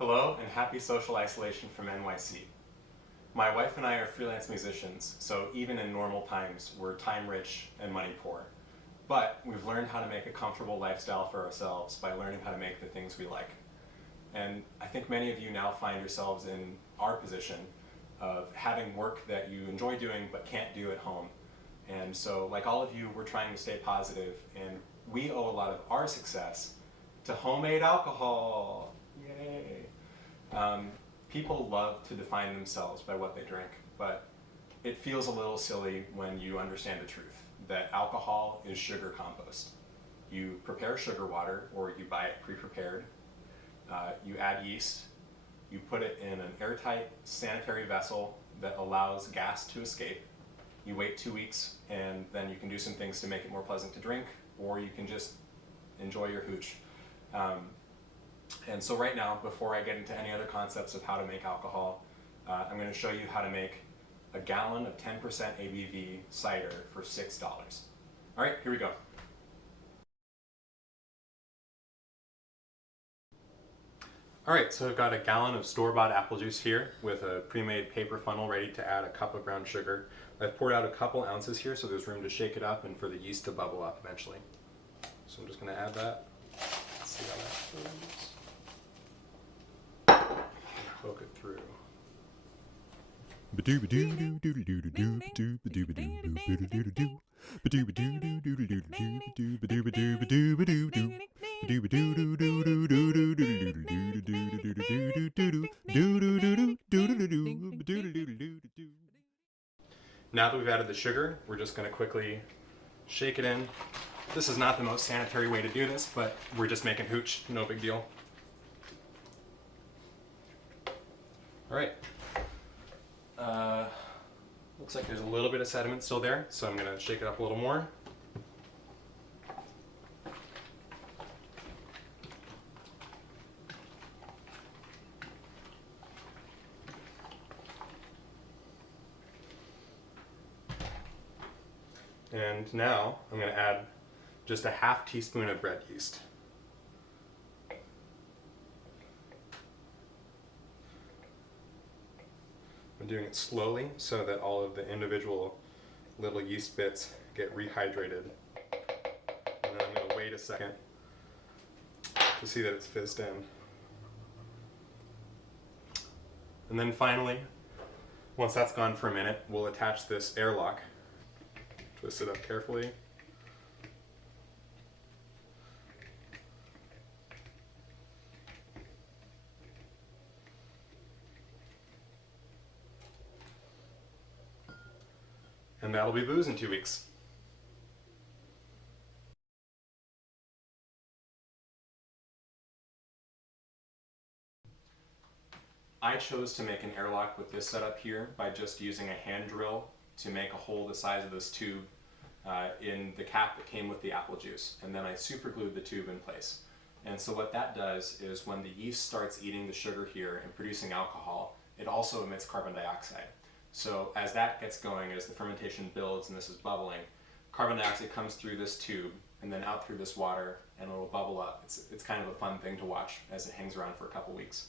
Hello and happy social isolation from NYC. My wife and I are freelance musicians, so even in normal times, we're time rich and money poor. But we've learned how to make a comfortable lifestyle for ourselves by learning how to make the things we like. And I think many of you now find yourselves in our position of having work that you enjoy doing but can't do at home. And so, like all of you, we're trying to stay positive, and we owe a lot of our success to homemade alcohol. Yay! People love to define themselves by what they drink, but it feels a little silly when you understand the truth that alcohol is sugar compost. You prepare sugar water, or you buy it pre-prepared. You add yeast. You put it in an airtight sanitary vessel that allows gas to escape. You wait 2 weeks, and then you can do some things to make it more pleasant to drink, or you can just enjoy your hooch. And so right now, before I get into any other concepts of how to make alcohol, I'm going to show you how to make a gallon of 10% ABV cider for $6. All right, here we go. All right, so I've got a gallon of store-bought apple juice here with a pre-made paper funnel ready to add a cup of brown sugar. I've poured out a couple ounces here so there's room to shake it up and for the yeast to bubble up eventually. So I'm just going to add that. Let's see how that goes. Poke it through. Now that we've added the sugar, we're just going to quickly shake it in. This is not the most sanitary way to do this, but we're just making hooch, no big deal. All right. Looks like there's a little bit of sediment still there, so I'm going to shake it up a little more. And now I'm going to add just a half teaspoon of bread yeast. I'm doing it slowly so that all of the individual little yeast bits get rehydrated. And then I'm going to wait a second to see that it's fizzed in. And then finally, once that's gone for a minute, we'll attach this airlock. Twist it up carefully. And that'll be booze in 2 weeks. I chose to make an airlock with this setup here by just using a hand drill to make a hole the size of this tube in the cap that came with the apple juice, and then I super glued the tube in place. And so what that does is when the yeast starts eating the sugar here and producing alcohol, it also emits carbon dioxide. So as that gets going, as the fermentation builds and this is bubbling, carbon dioxide comes through this tube and then out through this water, and it'll bubble up. It's kind of a fun thing to watch as it hangs around for a couple weeks.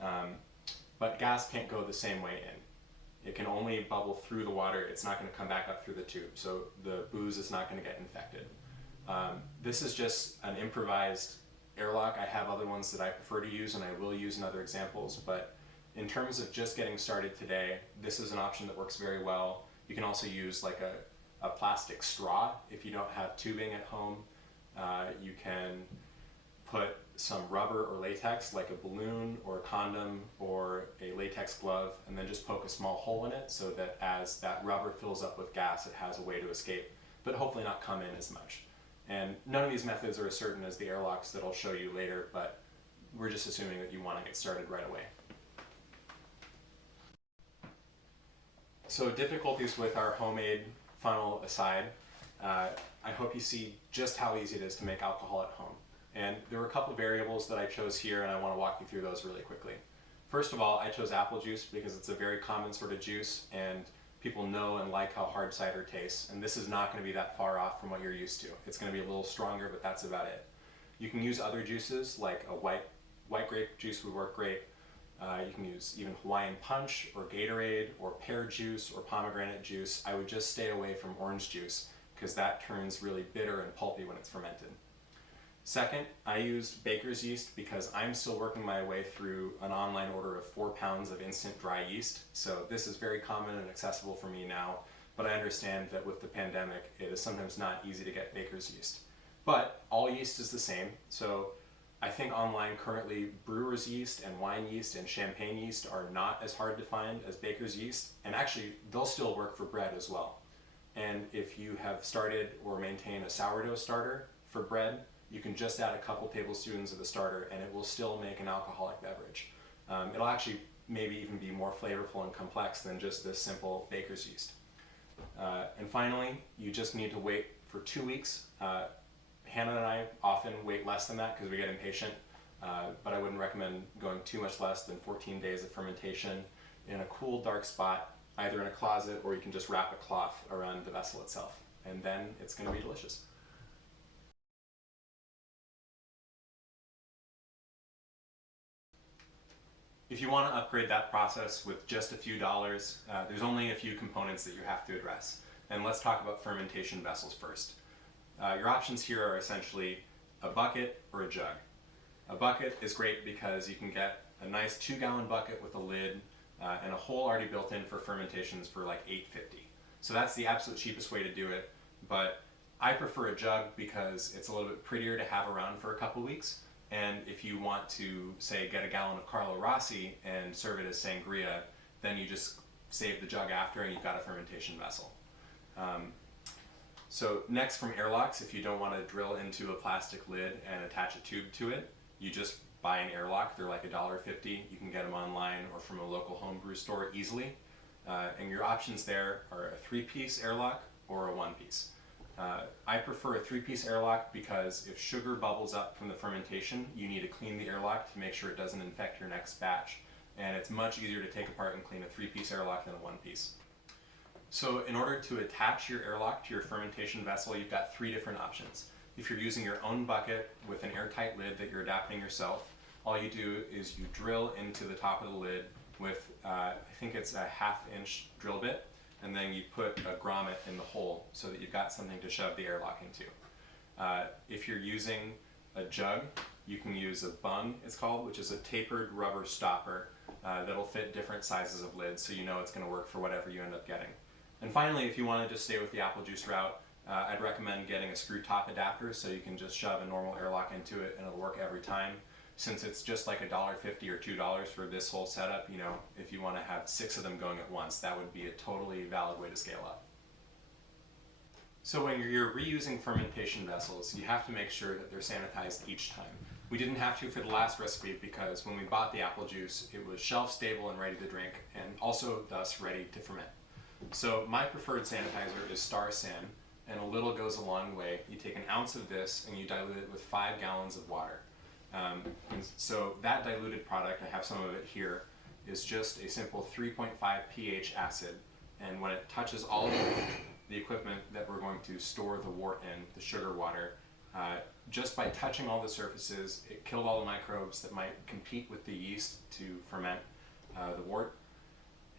But gas can't go the same way in. It can only bubble through the water. It's not going to come back up through the tube, so the booze is not going to get infected. This is just an improvised airlock. I have other ones that I prefer to use and I will use in other examples, but in terms of just getting started today, this is an option that works very well. You can also use like a plastic straw if you don't have tubing at home. You can put some rubber or latex, like a balloon or a condom or a latex glove, and then just poke a small hole in it so that as that rubber fills up with gas, it has a way to escape, but hopefully not come in as much. And none of these methods are as certain as the airlocks that I'll show you later, but we're just assuming that you want to get started right away. So difficulties with our homemade funnel aside, I hope you see just how easy it is to make alcohol at home. And there were a couple of variables that I chose here, and I want to walk you through those really quickly. First of all, I chose apple juice because it's a very common sort of juice, and people know and like how hard cider tastes, and this is not going to be that far off from what you're used to. It's going to be a little stronger, but that's about it. You can use other juices like a white white grape juice would work great. You can use even Hawaiian Punch or Gatorade or pear juice or pomegranate juice. I would just stay away from orange juice because that turns really bitter and pulpy when it's fermented. Second, I used baker's yeast because I'm still working my way through an online order of 4 pounds of instant dry yeast. So this is very common and accessible for me now, but I understand that with the pandemic, it is sometimes not easy to get baker's yeast. But all yeast is the same, so I think online currently brewer's yeast and wine yeast and champagne yeast are not as hard to find as baker's yeast, and actually they'll still work for bread as well. And if you have started or maintain a sourdough starter for bread, you can just add a couple tablespoons of the starter and it will still make an alcoholic beverage. It'll actually maybe even be more flavorful and complex than just this simple baker's yeast. And finally, you just need to wait for 2 weeks. Hannah and I often wait less than that because we get impatient, but I wouldn't recommend going too much less than 14 days of fermentation in a cool, dark spot, either in a closet or you can just wrap a cloth around the vessel itself, and then it's going to be delicious. If you want to upgrade that process with just a few dollars, there's only a few components that you have to address. And let's talk about fermentation vessels first. Your options here are essentially a bucket or a jug. A bucket is great because you can get a nice 2-gallon bucket with a lid and a hole already built in for fermentations for like $8.50. So that's the absolute cheapest way to do it, but I prefer a jug because it's a little bit prettier to have around for a couple weeks. And if you want to, say, get a gallon of Carlo Rossi and serve it as sangria, then you just save the jug after and you've got a fermentation vessel. So next, from Airlocks, if you don't want to drill into a plastic lid and attach a tube to it, you just buy an Airlock. They're like $1.50. You can get them online or from a local homebrew store easily. And your options there are a 3-piece Airlock or a 1-piece. I prefer a 3-piece Airlock because if sugar bubbles up from the fermentation, you need to clean the Airlock to make sure it doesn't infect your next batch. And it's much easier to take apart and clean a 3-piece Airlock than a 1-piece. So in order to attach your Airlock to your fermentation vessel, you've got 3 different options. If you're using your own bucket with an airtight lid that you're adapting yourself, all you do is you drill into the top of the lid with, I think it's a 1/2-inch drill bit, and then you put a grommet in the hole so that you've got something to shove the Airlock into. If you're using a jug, you can use a bung, it's called, which is a tapered rubber stopper that'll fit different sizes of lids so you know it's going to work for whatever you end up getting. And finally, if you want to just stay with the apple juice route, I'd recommend getting a screw top adapter so you can just shove a normal Airlock into it and it'll work every time. Since it's just like $1.50 or $2 for this whole setup, you know, if you want to have 6 of them going at once, that would be a totally valid way to scale up. So when you're reusing fermentation vessels, you have to make sure that they're sanitized each time. We didn't have to for the last recipe because when we bought the apple juice, it was shelf stable and ready to drink, and also thus ready to ferment. So my preferred sanitizer is Star San, and a little goes a long way. You take 1 ounce of this and you dilute it with 5 gallons of water. And so that diluted product, I have some of it here, is just a simple 3.5 pH acid, and when it touches all of the equipment that we're going to store the wort in, the sugar water, just by touching all the surfaces, it killed all the microbes that might compete with the yeast to ferment the wort.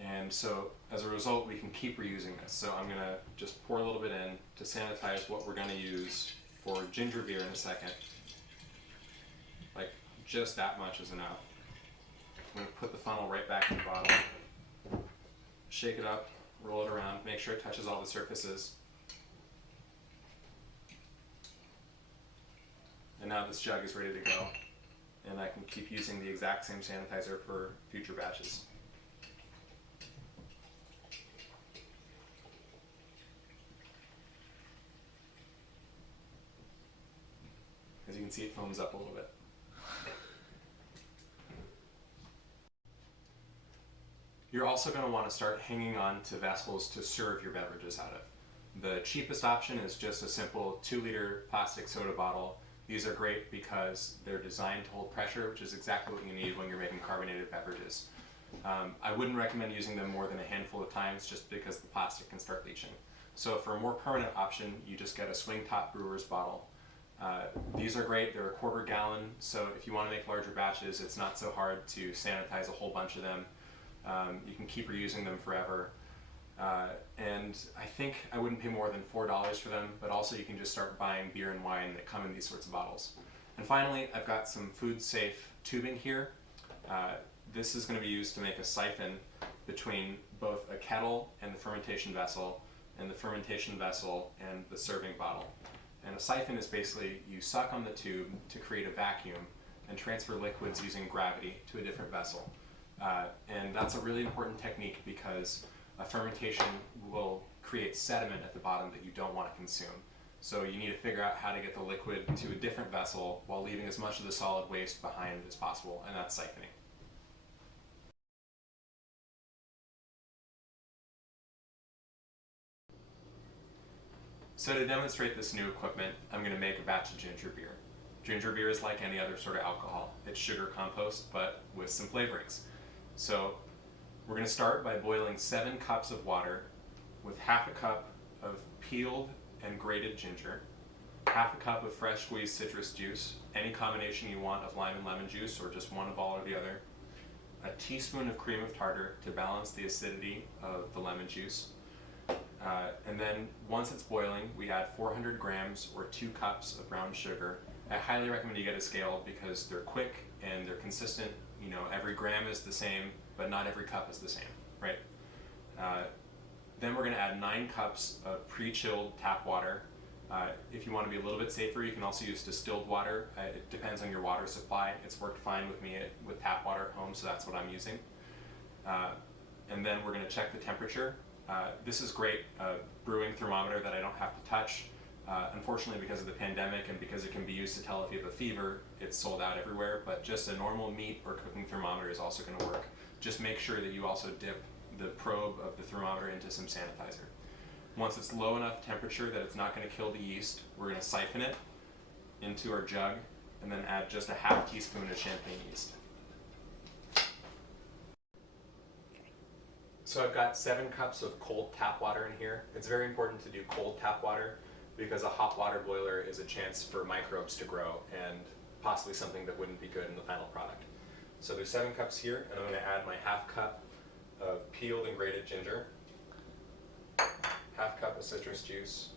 And so as a result, we can keep reusing this. So I'm going to just pour a little bit in to sanitize what we're going to use for ginger beer in a second. Like just that much is enough. I'm going to put the funnel right back in the bottle, shake it up, roll it around, make sure it touches all the surfaces. And now this jug is ready to go, and I can keep using the exact same sanitizer for future batches. As you can see, it foams up a little bit. You're also going to want to start hanging on to vessels to serve your beverages out of. The cheapest option is just a simple 2-liter plastic soda bottle. These are great because they're designed to hold pressure, which is exactly what you need when you're making carbonated beverages. I wouldn't recommend using them more than a handful of times just because the plastic can start leaching. So for a more permanent option, you just get a swing top brewer's bottle. These are great, they're a quarter gallon, so if you want to make larger batches, it's not so hard to sanitize a whole bunch of them. You can keep reusing them forever. And I think I wouldn't pay more than $4 for them, but also you can just start buying beer and wine that come in these sorts of bottles. And finally, I've got some food safe tubing here. This is going to be used to make a siphon between both a kettle and the fermentation vessel, and the fermentation vessel and the serving bottle. And a siphon is basically you suck on the tube to create a vacuum and transfer liquids using gravity to a different vessel. And that's a really important technique because a fermentation will create sediment at the bottom that you don't want to consume. So you need to figure out how to get the liquid to a different vessel while leaving as much of the solid waste behind as possible, and that's siphoning. So to demonstrate this new equipment, I'm going to make a batch of ginger beer. Ginger beer is like any other sort of alcohol. It's sugar compost, but with some flavorings. So we're going to start by boiling 7 cups of water with half a cup of peeled and grated ginger, half a cup of fresh squeezed citrus juice, any combination you want of lime and lemon juice, or just one of all or the other, a teaspoon of cream of tartar to balance the acidity of the lemon juice, and then once it's boiling, we add 400 grams or 2 cups of brown sugar. I highly recommend you get a scale because they're quick and they're consistent. You know, every gram is the same, but not every cup is the same, right? Then we're going to add 9 cups of pre-chilled tap water. If you want to be a little bit safer, you can also use distilled water. It depends on your water supply. It's worked fine with me with tap water at home, so that's what I'm using. And then we're going to check the temperature. This is great, a brewing thermometer that I don't have to touch. Unfortunately, because of the pandemic and because it can be used to tell if you have a fever, it's sold out everywhere, but just a normal meat or cooking thermometer is also going to work. Just make sure that you also dip the probe of the thermometer into some sanitizer. Once it's low enough temperature that it's not going to kill the yeast, we're going to siphon it into our jug and then add just a half teaspoon of champagne yeast. So I've got 7 cups of cold tap water in here. It's very important to do cold tap water because a hot water boiler is a chance for microbes to grow and possibly something that wouldn't be good in the final product. So there's 7 cups here, and I'm going to add my half cup of peeled and grated ginger, half cup of citrus juice,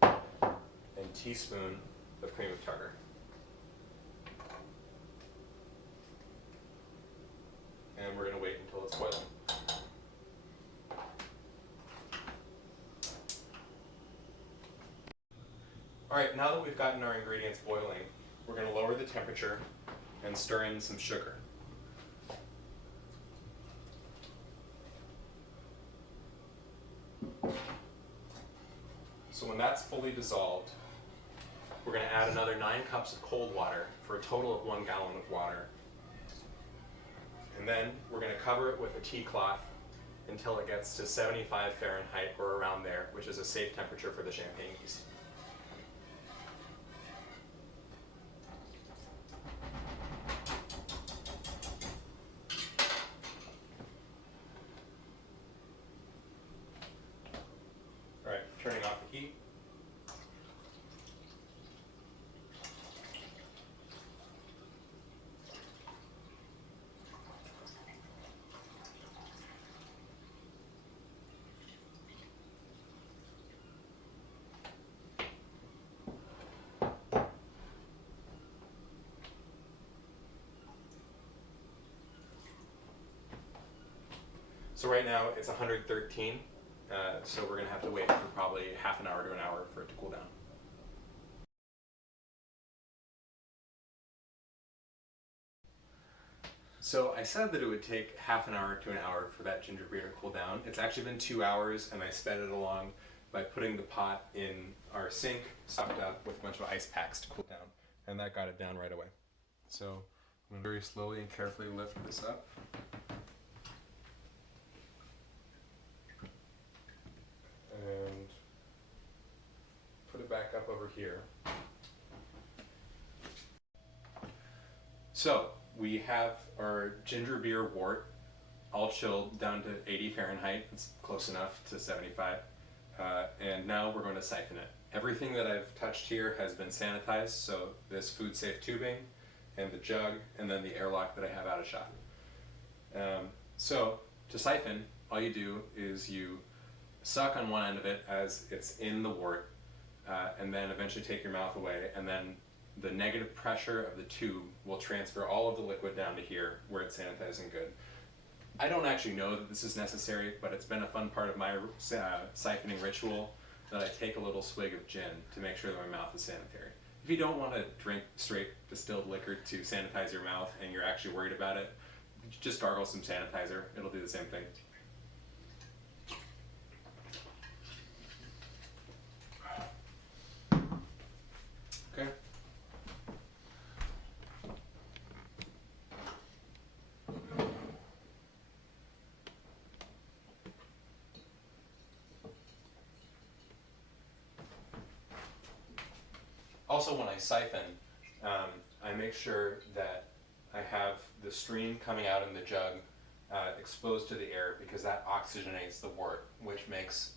and teaspoon of cream of tartar. And we're going to wait until it's boiling. Alright, now that we've gotten our ingredients boiling, we're going to lower the temperature and stir in some sugar. So when that's fully dissolved, we're going to add another 9 cups of cold water for a total of 1 gallon of water. And then we're going to cover it with a tea cloth until it gets to 75 Fahrenheit or around there, which is a safe temperature for the champagne yeast. All right, turning off the heat. So right now it's 113, so we're going to have to wait for probably half an hour to an hour for it to cool down. So I said that it would take half an hour to an hour for that ginger beer to cool down. It's actually been 2 hours, and I sped it along by putting the pot in our sink, stocked up with a bunch of ice packs to cool down, and that got it down right away. So I'm going to very slowly and carefully lift this up. And put it back up over here. So we have our ginger beer wort all chilled down to 80 Fahrenheit. It's close enough to 75. And now we're going to siphon it. Everything that I've touched here has been sanitized, so this food safe tubing and the jug and then the airlock that I have out of shot. So to siphon, all you do is you suck on one end of it as it's in the wort, and then eventually take your mouth away, and then the negative pressure of the tube will transfer all of the liquid down to here where it's sanitizing good. I don't actually know that this is necessary, but it's been a fun part of my siphoning ritual that I take a little swig of gin to make sure that my mouth is sanitary. If you don't want to drink straight distilled liquor to sanitize your mouth and you're actually worried about it, just gargle some sanitizer. It'll do the same thing. Okay. Also, when I siphon, I make sure that I have the stream coming out in the jug exposed to the air, because that oxygenates the wort, which makes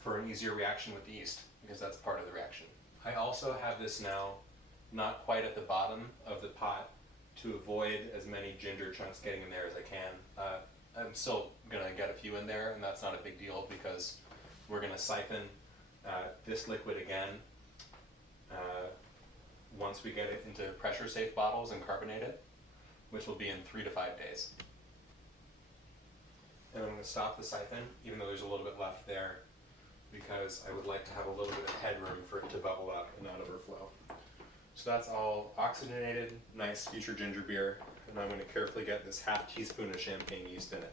for an easier reaction with the yeast, because that's part of the reaction. I also have this now not quite at the bottom of the pot to avoid as many ginger chunks getting in there as I can. I'm still going to get a few in there, and that's not a big deal because we're going to siphon this liquid again once we get it into pressure safe bottles and carbonate it, which will be in 3 to 5 days. And I'm going to stop the siphon, even though there's a little bit left there, because I would like to have a little bit of headroom for it to bubble up and not overflow. So that's all oxygenated, nice future ginger beer, and I'm going to carefully get this ½ teaspoon of champagne yeast in it.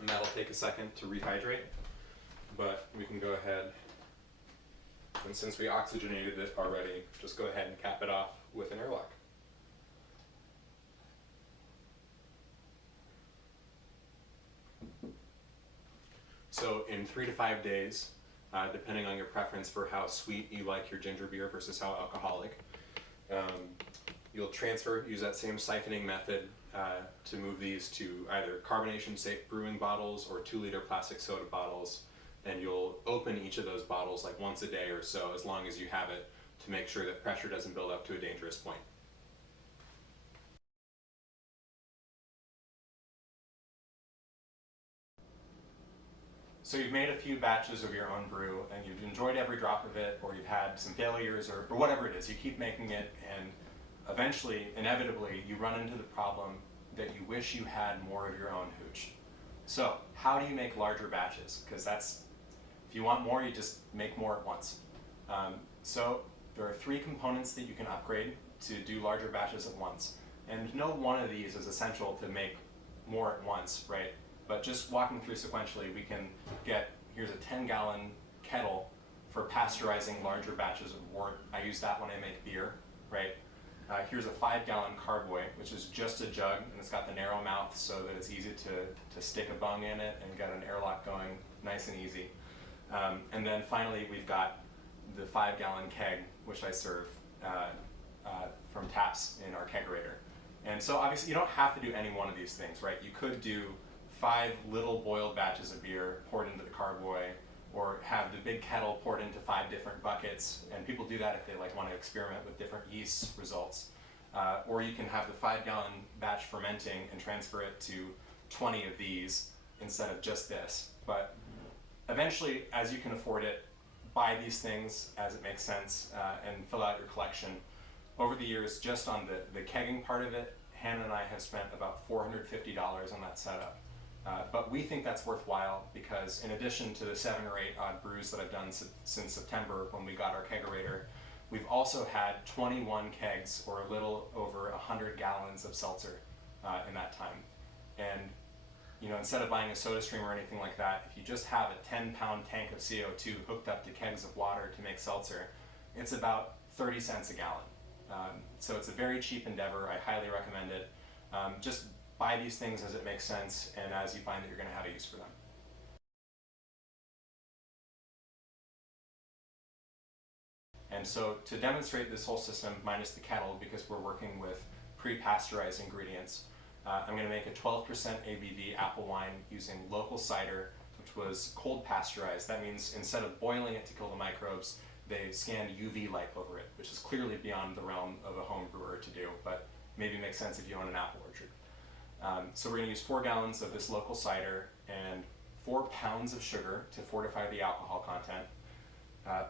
And that'll take a second to rehydrate, but we can go ahead, and since we oxygenated it already, just go ahead and cap it off with an airlock. So in 3 to 5 days, depending on your preference for how sweet you like your ginger beer versus how alcoholic, you'll use that same siphoning method to move these to either carbonation safe brewing bottles or 2-liter plastic soda bottles, and you'll open each of those bottles like once a day or so, as long as you have it, to make sure that pressure doesn't build up to a dangerous point. So you've made a few batches of your own brew and you've enjoyed every drop of it, or you've had some failures, or whatever it is, you keep making it, and eventually, inevitably, you run into the problem that you wish you had more of your own hooch. So how do you make larger batches? Because if you want more, you just make more at once. So there are 3 components that you can upgrade to do larger batches at once. And no one of these is essential to make more at once, right? But just walking through sequentially, we can get, here's a 10-gallon kettle for pasteurizing larger batches of wort. I use that when I make beer, right? Here's a 5-gallon carboy, which is just a jug, and it's got the narrow mouth so that it's easy to stick a bung in it and get an airlock going nice and easy. And then finally, we've got the 5-gallon keg, which I serve from taps in our kegerator. And so obviously you don't have to do any one of these things, right? You could do 5 little boiled batches of beer poured into the carboy, or have the big kettle poured into 5 different buckets, and people do that if they want to experiment with different yeast results. Or you can have the 5-gallon batch fermenting and transfer it to 20 of these instead of just this. But eventually, as you can afford it, buy these things as it makes sense and fill out your collection. Over the years, just on the kegging part of it, Hannah and I have spent about $450 on that setup. But we think that's worthwhile because in addition to the 7 or 8 odd brews that I've done since September when we got our kegerator, we've also had 21 kegs, or a little over 100 gallons of seltzer in that time. And instead of buying a soda stream or anything like that, if you just have a 10-pound tank of CO2 hooked up to kegs of water to make seltzer, it's about 30 cents a gallon. So it's a very cheap endeavor. I highly recommend it. Just buy these things as it makes sense and as you find that you're going to have a use for them. And so to demonstrate this whole system minus the kettle, because we're working with pre-pasteurized ingredients, I'm going to make a 12% ABV apple wine using local cider, which was cold pasteurized. That means instead of boiling it to kill the microbes, they scanned UV light over it, which is clearly beyond the realm of a home brewer to do, but maybe makes sense if you own an apple orchard. So we're going to use 4 gallons of this local cider and 4 pounds of sugar to fortify the alcohol content.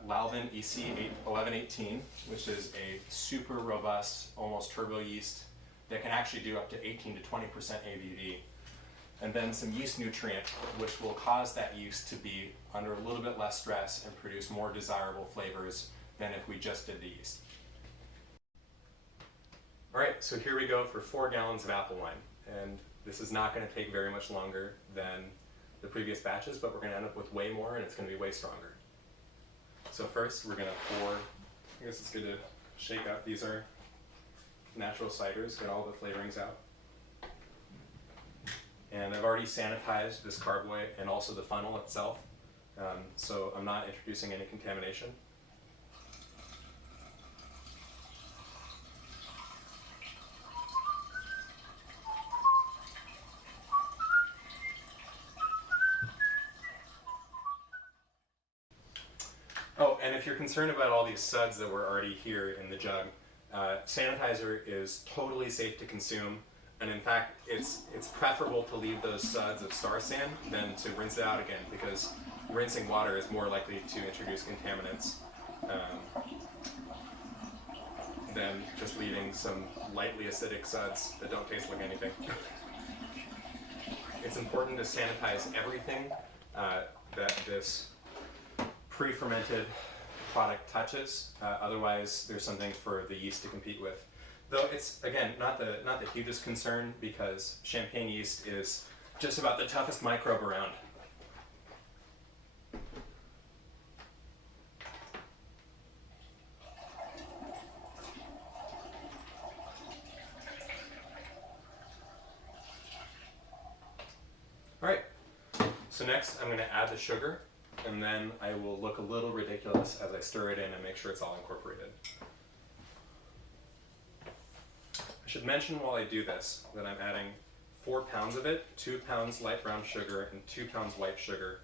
Lalvin EC 1118, which is a super robust, almost turbo yeast that can actually do up to 18 to 20% ABV. And then some yeast nutrient, which will cause that yeast to be under a little bit less stress and produce more desirable flavors than if we just did the yeast. All right, so here we go for 4 gallons of apple wine. And this is not going to take very much longer than the previous batches, but we're going to end up with way more and it's going to be way stronger. So first we're going to pour, I guess it's good to shake out, these are natural ciders, get all the flavorings out. And I've already sanitized this carboy and also the funnel itself, so I'm not introducing any contamination. Oh, and if you're concerned about all these suds that were already here in the jug, sanitizer is totally safe to consume. And in fact, it's preferable to leave those suds of star sand than to rinse it out again, because rinsing water is more likely to introduce contaminants than just leaving some lightly acidic suds that don't taste like anything. It's important to sanitize everything that this pre-fermented product touches, otherwise there's something for the yeast to compete with. Though it's, again, not the hugest concern, because champagne yeast is just about the toughest microbe around. All right, so next I'm going to add the sugar, and then I will look a little ridiculous as I stir it in and make sure it's all incorporated. I should mention while I do this that I'm adding 4 pounds of it, 2 pounds light brown sugar and 2 pounds white sugar.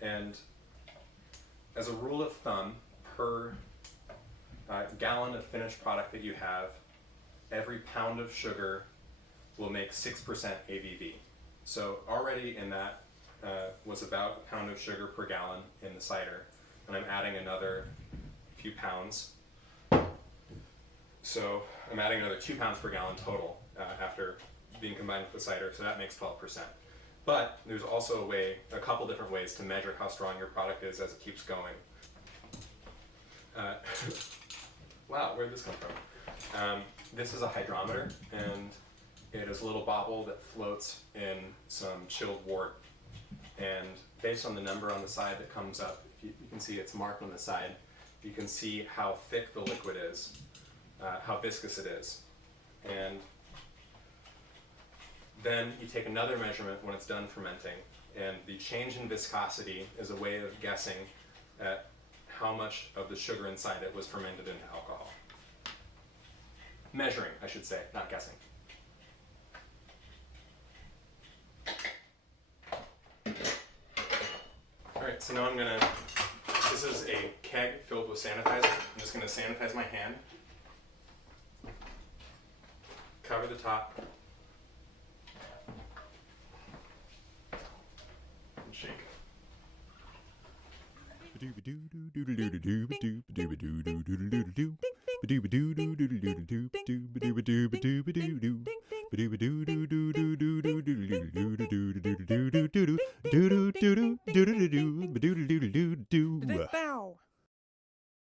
And as a rule of thumb, per gallon of finished product that you have, every pound of sugar will make 6% ABV. So already in that was about a pound of sugar per gallon in the cider, and I'm adding another few pounds. So I'm adding another 2 pounds per gallon total after being combined with the cider, so that makes 12%. But there's also a couple different ways to measure how strong your product is as it keeps going. Wow, where did this come from? This is a hydrometer, and it is a little bobble that floats in some chilled wort. And based on the number on the side that comes up, you can see it's marked on the side, you can see how thick the liquid is. How viscous it is. And then you take another measurement when it's done fermenting, and the change in viscosity is a way of guessing at how much of the sugar inside it was fermented into alcohol. Measuring, I should say, not guessing. Alright, so now this is a keg filled with sanitizer. I'm just going to sanitize my hand. Cover the top and shake.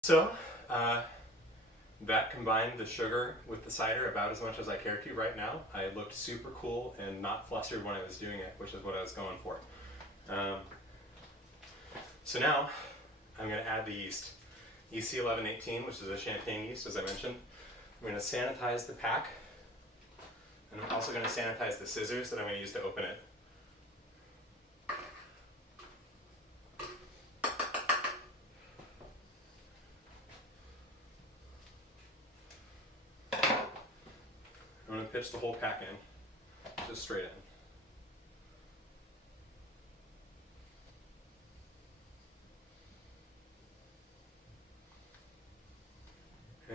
So, that combined the sugar with the cider about as much as I care to right now. I looked super cool and not flustered when I was doing it, which is what I was going for. So now I'm going to add the yeast. EC 1118, which is a champagne yeast, as I mentioned. I'm going to sanitize the pack, and I'm also going to sanitize the scissors that I'm going to use to open it. pitch the whole pack in, just straight in.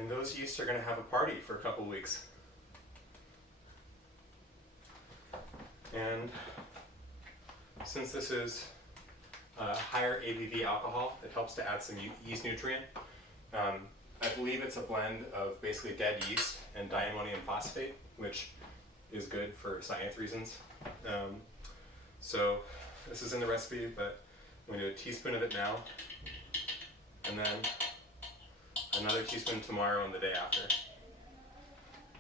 And those yeast are going to have a party for a couple weeks. And since this is higher ABV alcohol, it helps to add some yeast nutrient. I believe it's a blend of basically dead yeast and diammonium phosphate, which is good for science reasons. So this is in the recipe, but I'm going to do a teaspoon of it now, and then another teaspoon tomorrow and the day after.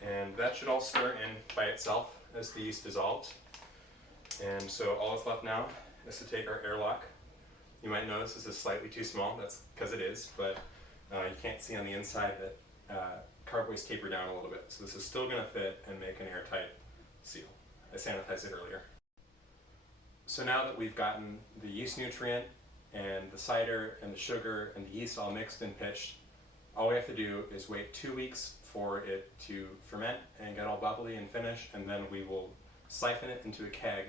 And that should all stir in by itself as the yeast dissolves. And so all that's left now is to take our airlock. You might notice this is slightly too small, that's because it is, but you can't see on the inside that carboys taper down a little bit. So this is still going to fit and make an airtight seal. I sanitized it earlier. So now that we've gotten the yeast nutrient and the cider and the sugar and the yeast all mixed and pitched, all we have to do is wait 2 weeks for it to ferment and get all bubbly and finish, and then we will siphon it into a keg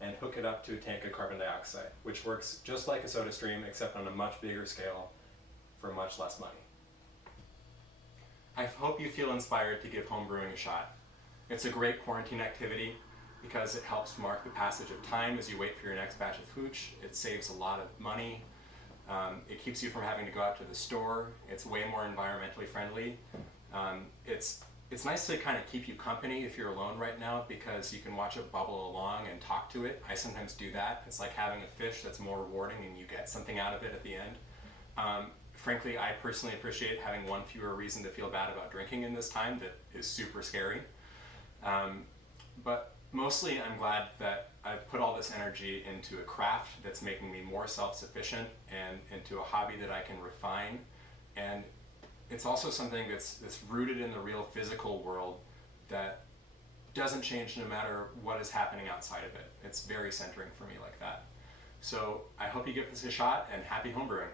and hook it up to a tank of carbon dioxide, which works just like a soda stream except on a much bigger scale for much less money. I hope you feel inspired to give home brewing a shot. It's a great quarantine activity because it helps mark the passage of time as you wait for your next batch of hooch. It saves a lot of money. It keeps you from having to go out to the store. It's way more environmentally friendly. It's nice to kind of keep you company if you're alone right now, because you can watch it bubble along and talk to it. I sometimes do that. It's like having a fish that's more rewarding and you get something out of it at the end. Frankly, I personally appreciate having one fewer reason to feel bad about drinking in this time that is super scary. But mostly I'm glad that I've put all this energy into a craft that's making me more self-sufficient and into a hobby that I can refine. And it's also something that's rooted in the real physical world that doesn't change no matter what is happening outside of it. It's very centering for me like that. So I hope you give this a shot, and happy homebrewing.